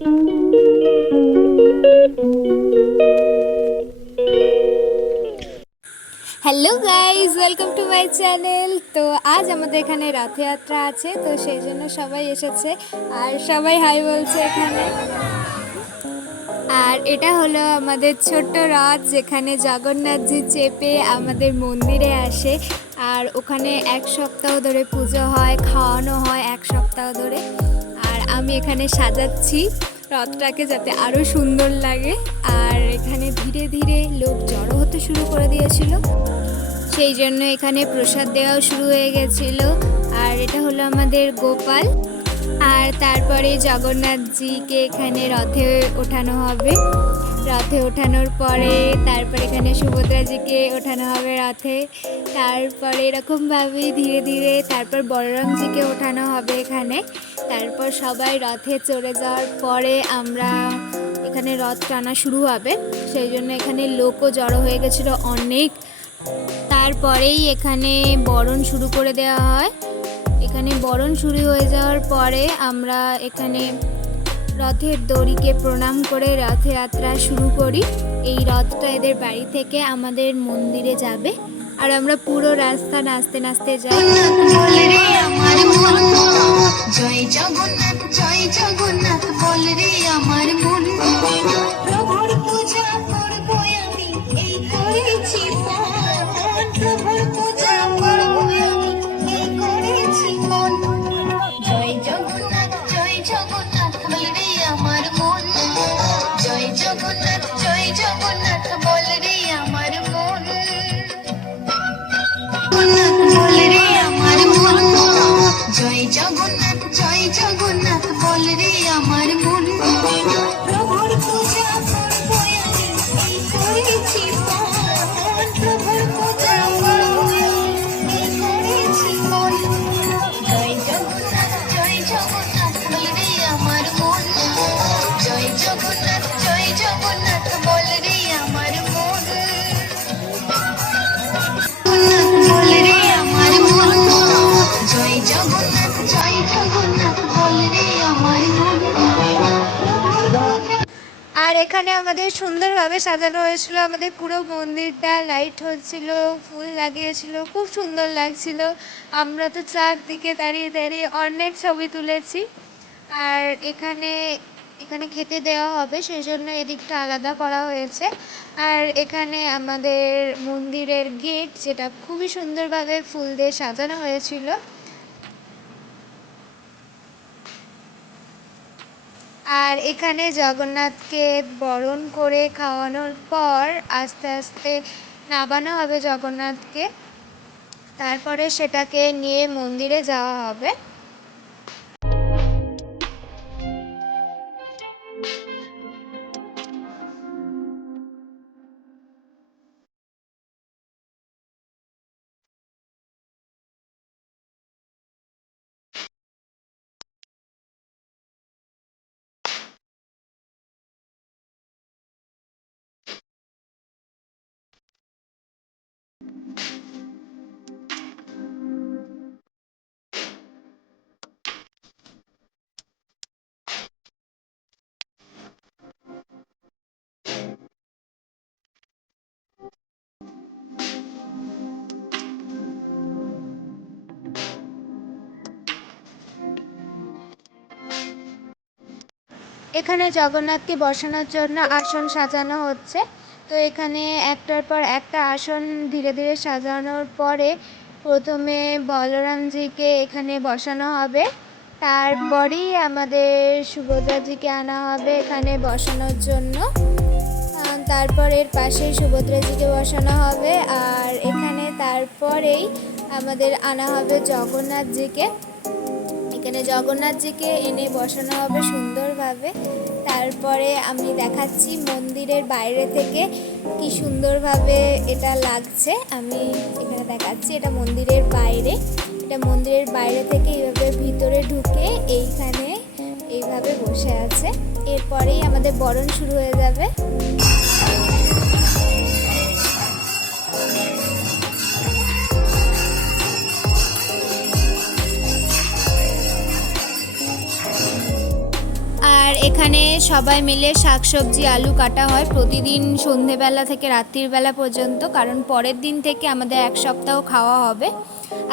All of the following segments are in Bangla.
Hello guys, welcome to my channel. তো আজ আমাদের এখানে রথযাত্রা আছে, তো সেই জন্য সবাই এসেছে আর সবাই হাই বলছে এখানে। আর এটা হলো আমাদের ছোট্ট রথ, যেখানে জগন্নাথজি চেপে আমাদের মন্দিরে আসে। আর ওখানে 1 সপ্তাহ ধরে পুজো হয়, খাওয়ানো হয় 1 সপ্তাহ ধরে। আর আমি এখানে সাজাচ্ছি রথটাকে যাতে আরও সুন্দর লাগে। আর এখানে ধীরে ধীরে লোক জড়ো হতে শুরু করে দিয়েছিল, সেই জন্য এখানে প্রসাদ দেওয়াও শুরু হয়ে গেছিলো। আর এটা হলো আমাদের গোপাল। আর তারপরে জগন্নাথজিকে এখানে রথে ওঠানো হবে। রথে ওঠানোর পরে তারপরে এখানে সুভদ্রাজিকে ওঠানো হবে রথে। তারপরে এরকমভাবেই ধীরে ধীরে তারপর বলরামজিকে ওঠানো হবে এখানে। তারপর সবাই রথে চড়ে যাওয়ার পরে আমরা এখানে রথ টানা শুরু হবে, সেই জন্য এখানে লোকও জড়ো হয়ে গেছিলো অনেক। তারপরেই এখানে বরণ শুরু করে দেওয়া হয়। এখানে বরণ শুরু হয়ে যাওয়ার পরে আমরা এখানে রথের দড়িকে প্রণাম করে রথযাত্রা শুরু করি। এই রথটা এদের বাড়ি থেকে আমাদের মন্দিরে যাবে, আর আমরা পুরো রাস্তা নাচতে নাচতে যাই। জয় জগন্নাথ, জয় জগন্নাথ বল রে আমার মন, প্রভুর পূজা করবো আমি এই করেছি, প্রভুর পূজা করবো আমি এই করেছি মন। জয় জগন্নাথ, জয় জগন্নাথ বল রে আমার মন, জয় জগন্নাথ, জয় জগন্নাথ বল রে আমার মন, বল রে আমার মন। জয় জগন্নাথ, জয় জগন্নাথ বল রে আমার মন, প্রভুর পূজা করবো আমি এই করেছি, প্রভুর পূজা করবো আমি এই করেছি মন। জয় জগন্নাথ, জয় জগন্নাথ বল রে আমার মন, জয় জগন্নাথ, জয় জগন্নাথ বল রে আমার মন, বল রে আমার মন। জয় জগন্নাথ, জয় জগন্নাথ বল রে আমার মন। আর এখানে আমাদের সুন্দরভাবে সাজানো হয়েছিল, আমাদের পুরো মন্দিরটা লাইট হচ্ছিল, ফুল লাগিয়েছিল, খুব সুন্দর লাগছিল। আমরা তো চারদিকে দাঁড়িয়ে দাঁড়িয়ে অনেক ছবি তুলেছি। আর এখানে এখানে খেতে দেওয়া হবে, সেই জন্য এদিকটা আলাদা করা হয়েছে। আর এখানে আমাদের মন্দিরের গেট, যেটা খুবই সুন্দরভাবে ফুল দিয়ে সাজানো হয়েছিল। আর এখানে জগন্নাথকে বরণ করে খাওয়ানোর পর আস্তে আস্তে নামানো হবে জগন্নাথকে, তারপরে সেটাকে নিয়ে মন্দিরে যাওয়া হবে। এখানে জগন্নাথকে বসানোর জন্য আসন সাজানো হচ্ছে। তো এখানে একটার পর একটা আসন ধীরে ধীরে সাজানোর পরে প্রথমে বলরামজিকে এখানে বসানো হবে, তারপরেই আমাদের সুভদ্রাজিকে আনা হবে এখানে বসানোর জন্য। তারপর এর পাশে সুভদ্রাজিকে বসানো হবে, আর এখানে তারপরেই আমাদের আনা হবে জগন্নাথজিকে। এখানে জগন্নাথজিকে এনে বসানো হবে সুন্দরভাবে। তারপরে আমি দেখাচ্ছি মন্দিরের বাইরে থেকে কি সুন্দরভাবে এটা লাগছে। আমি এখানে দেখাচ্ছি, এটা মন্দিরের বাইরে। এটা মন্দিরের বাইরে থেকে এইভাবে ভিতরে ঢুকে এইখানে এইভাবে বসে আছে। এরপরেই আমাদের বরণ শুরু হয়ে যাবে। আর এখানে সবাই মিলে শাকসবজি আলু কাটা হয় প্রতিদিন সন্ধেবেলা থেকে রাত্রির বেলা পর্যন্ত, কারণ পরের দিন থেকে আমাদের এক সপ্তাহ খাওয়া হবে।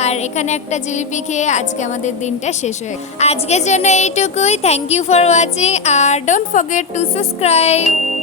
আর এখানে একটা জিলিপি খেয়ে আজকে আমাদের দিনটা শেষ হয়ে গেল। আজকের জন্য এইটুকুই। থ্যাংক ইউ ফর ওয়াচিং, আর ডোন্ট ফরগেট টু সাবস্ক্রাইব।